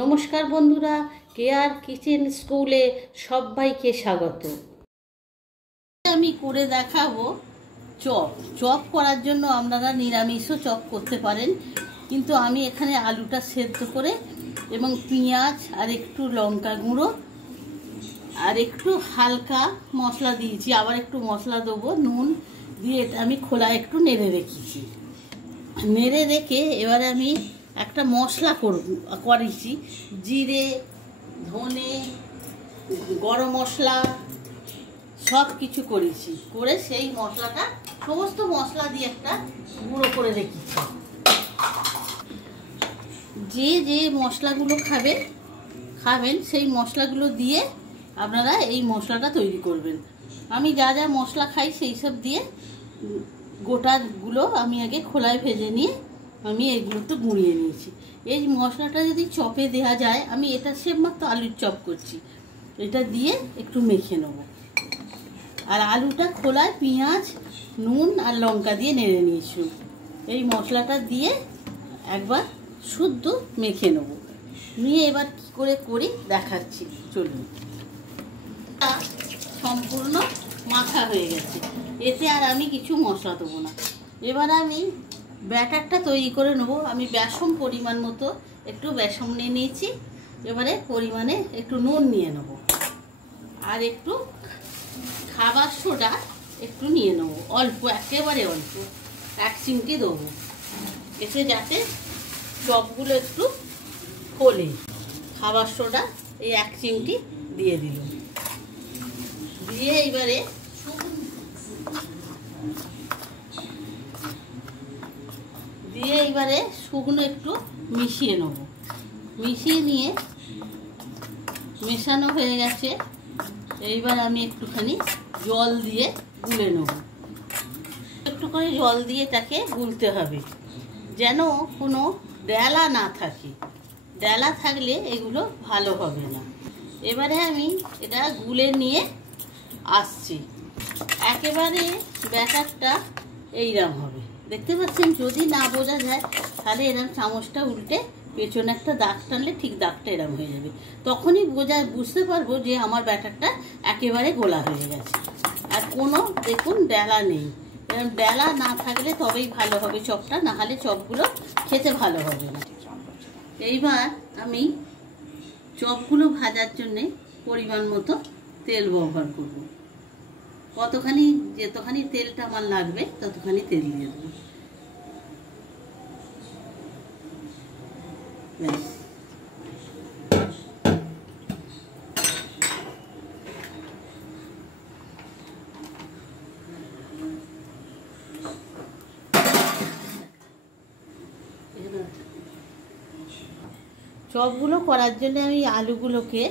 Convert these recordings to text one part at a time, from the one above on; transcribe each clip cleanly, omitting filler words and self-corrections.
নমস্কার বন্ধুরা, care kitchen স্কুলে সবাইকে স্বাগত। আমি করে দেখাবো চপ। চপ করার জন্য আপনারা নিরামিষও চপ করতে পারেন, কিন্তু আমি এখানে আলুটা সেদ্ধ করে এবং পেঁয়াজ আর একটু লঙ্কা গুঁড়ো আর একটু হালকা মশলা দিয়েছি, আবার একটু মশলা দেবো, নুন দিয়ে আমি খোলায় একটু নেড়ে রেখেছি। নেড়ে রেখে এবারে আমি একটা মশলা করেছি, জিরে, ধনে, গরম মশলা সব কিছু করেছি, করে সেই মশলাটা সমস্ত মশলা দিয়ে একটা গুঁড়ো করে রেখেছি। যে যে মশলাগুলো খাবেন সেই মশলাগুলো দিয়ে আপনারা এই মশলাটা তৈরি করবেন। আমি যা যা মশলা খাই সেই সব দিয়ে গোটাগুলো আমি আগে খোলায় ভেজে নিয়ে আমি এগুলো তো গুঁড়িয়ে নিয়েছি। এই মশলাটা যদি চপে দেওয়া যায়, আমি এটা সেম মাত্র আলুর চপ করছি, এটা দিয়ে একটু মেখে নেব। আর আলুটা খোলায় পেঁয়াজ, নুন আর লঙ্কা দিয়ে নেড়ে নিয়েছি। এই মশলাটা দিয়ে একবার শুদ্ধ মেখে নেব, নিয়ে এবার কি করে করি দেখাচ্ছি, চলুন। সম্পূর্ণ মাখা হয়ে গেছে, এতে আর আমি কিছু মশলা দেবো না। এবার আমি ব্যাটারটা তৈরি করে নেব। আমি বেসন পরিমাণ মতো একটু বেসন নিয়ে নিয়েছি, এবারে পরিমাণে একটু নুন নিয়ে নেব আর একটু খাবার সোডা একটু নিয়ে নেবো, অল্প, একেবারে অল্প, 1 চিমটি দেবো, এতে যাতে চপগুলো একটু ফোলে। খাবার সোডা এই 1 চিমটি দিয়ে দিল, দিয়ে এইবারে শুকনো একটু মিশিয়ে নেব। মিশিয়ে নিয়ে মেশানো হয়ে গেছে, এইবার আমি একটুখানি জল দিয়ে গুলে নেব। একটু করে জল দিয়ে তাকে গুলতে হবে, যেন কোনো ডেলা না থাকে। ডেলা থাকলে এগুলো ভালো হবে না। এবারে আমি এটা গুলে নিয়ে আসছি। একেবারে ব্যাটারটা এইরকম হবে, দেখতে পাচ্ছেন। যদি না বোঝা যায় তাহলে এরকম চামচটা উল্টে পেছনে একটা দাগ টানলে ঠিক দাগটা এরকম হয়ে যাবে, তখনই বুঝতে পারবো যে আমার ব্যাটারটা একেবারে গোলা হয়ে গেছে। আর কোনো দেখুন ডেলা নেই, এরকম ডেলা না থাকলে তবেই ভালো হবে চপটা, না হলে চপগুলো খেতে ভালো হবে না। এইবার আমি চপগুলো ভাজার জন্যে পরিমাণ মতো তেল ব্যবহার করব। যতখানি তেলটা আমার লাগবে ততখানি তেল দিয়ে দেবো। ব্যাস, চপগুলো করার জন্য আমি আলুগুলোকে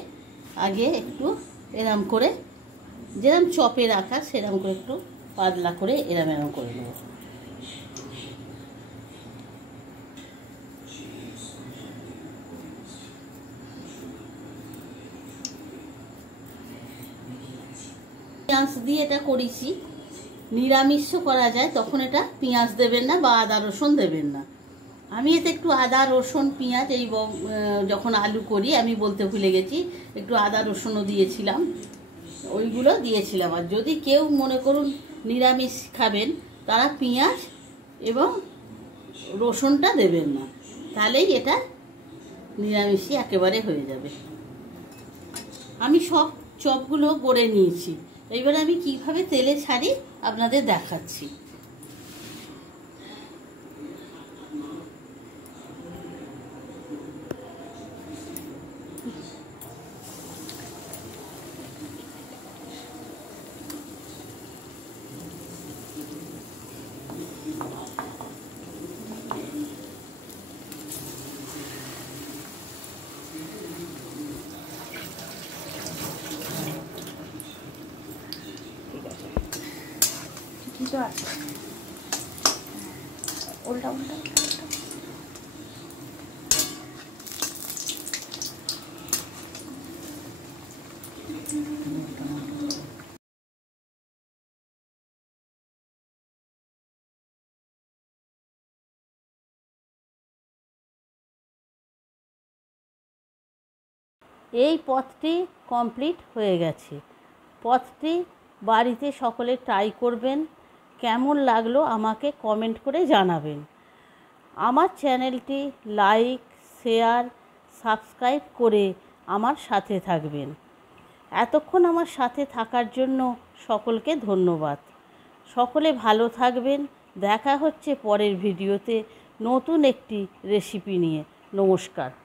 আগে একটু এরম করে, যেরকম চপে রাখা সেরকম করে একটু পাতলা করে এরম করে নেব। পেঁয়াজ দিয়ে এটা করেছি, নিরামিষও করা যায়, তখন এটা পেঁয়াজ দেবেন না বা আদা রসুন দেবেন না। আমি এতে একটু আদা রসুন পেঁয়াজ যখন আলু করি, আমি বলতে ভুলে গেছি, একটু আদা রসুনও দিয়েছিলাম, ওইগুলো দিয়েছিলাম। আর যদি কেউ মনে করুন নিরামিষ খাবেন, তারা পেঁয়াজ এবং রসুনটা দেবেন না, তাহলেই এটা নিরামিষই একেবারে হয়ে যাবে। আমি সব চপগুলো করে নিয়েছি, এইবারে আমি কিভাবে তেলে ছাড়ি আপনাদের দেখাচ্ছি। উল্টা উল্টা এই পদটি কমপ্লিট হয়ে গেছে। পদটি বাড়িতে সকলে ট্রাই করবেন। কেমন লাগলো আমাকে কমেন্ট করে জানাবেন। আমার চ্যানেলটি লাইক, শেয়ার, সাবস্ক্রাইব করে আমার সাথে থাকবেন। এতক্ষণ আমার সাথে থাকার জন্য সকলকে ধন্যবাদ। সকলে ভালো থাকবেন। দেখা হচ্ছে পরের ভিডিওতে নতুন একটি রেসিপি নিয়ে। নমস্কার।